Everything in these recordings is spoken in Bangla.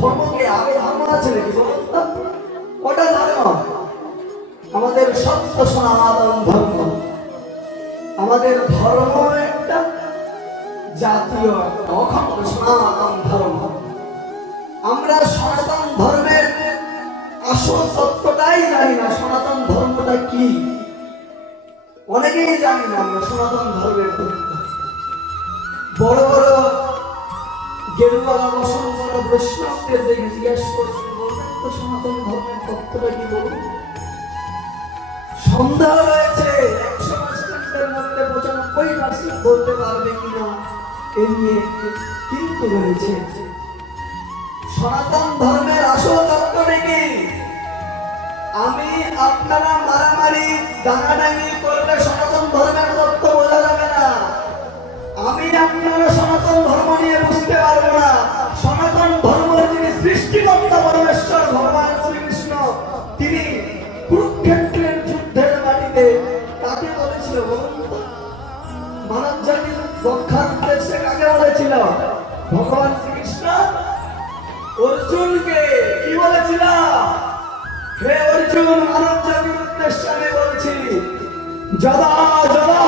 ধর্মকে আগে ওটা ধর্ম? আমাদের সত্য সনাতন ধর্ম। আমাদের ধর্ম একটা জাতীয় অখণ্ড সনাতন ধর্ম। আমরা সনাতন ধর্মের আসল সত্যটাই জানি না, সনাতন ধর্মটা কি? অনেকেই জানি না আমরা সনাতন ধর্মের বড় বড় গেরুয়া বসন্ত বৈষ্ণবদের দেখে জিজ্ঞেস করছেন সনাতন ধর্মের তত্ত্বটা কি বলুন সন্দেহ রয়েছে কিন্তু সনাতন ধর্মের আসল তত্ত্বটা কি? আমি আপনারা মারামারি ডাঙাডাঙি করলে সনাতন ধর্মের রক্ষার উদ্দেশ্যে কাকে বলেছিল ভগবান শ্রীকৃষ্ণ? অর্জুনকে কি বলেছিল? অর্জুন মানব জাতির উদ্দেশ্যে আমি বলছি, যদা যদা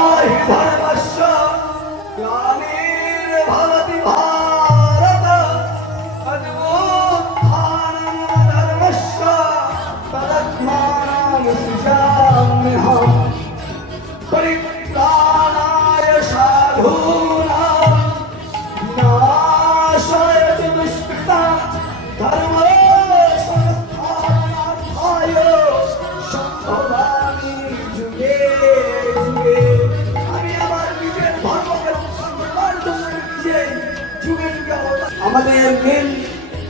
আমাদের মেন,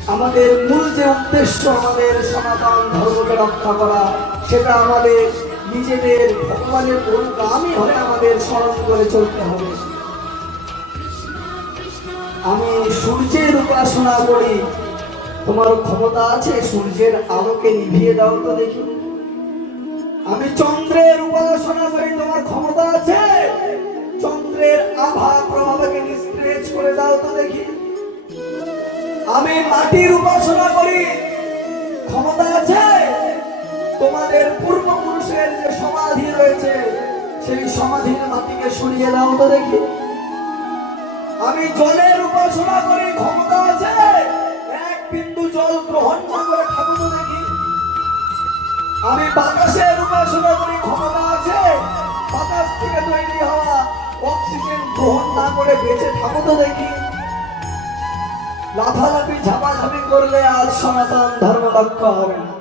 আমাদের মূল যে উদ্দেশ্য, আমাদের সনাতন ধর্মকে রক্ষা করা, সেটা আমাদের নিজেদের ভগবানের অনুগামী হয়ে আমাদের স্মরণ করে চলতে হবে। আমি সূর্যের উপাসনা করি। তোমার ক্ষমতা আছে সূর্যের আলোকে নিভিয়ে দাও তো দেখি। আমি চন্দ্রের মাটির উপাসনা করি। ক্ষমতা আছে? তোমাদের পূর্বপুরুষের যে সমাধি রয়েছে, সেই সমাধির মাটিকে সরিয়ে দাও তো দেখি। আমি জলের উপাসনা করি, ক্ষমতা আছে? এক বিন্দু জল গ্রহণ না করে ঠাকুর দেখি। আমি বাতাসের উপাসনা করি, ক্ষমতা আছে? বাতাস থেকে তৈরি হওয়া অক্সিজেন গ্রহণ না করে বেঁচে থাকো দেখি। লাফালাফি ঝাপাঝাপি করলে আজ সনাতন ধর্ম লক্ষ্য হবে না।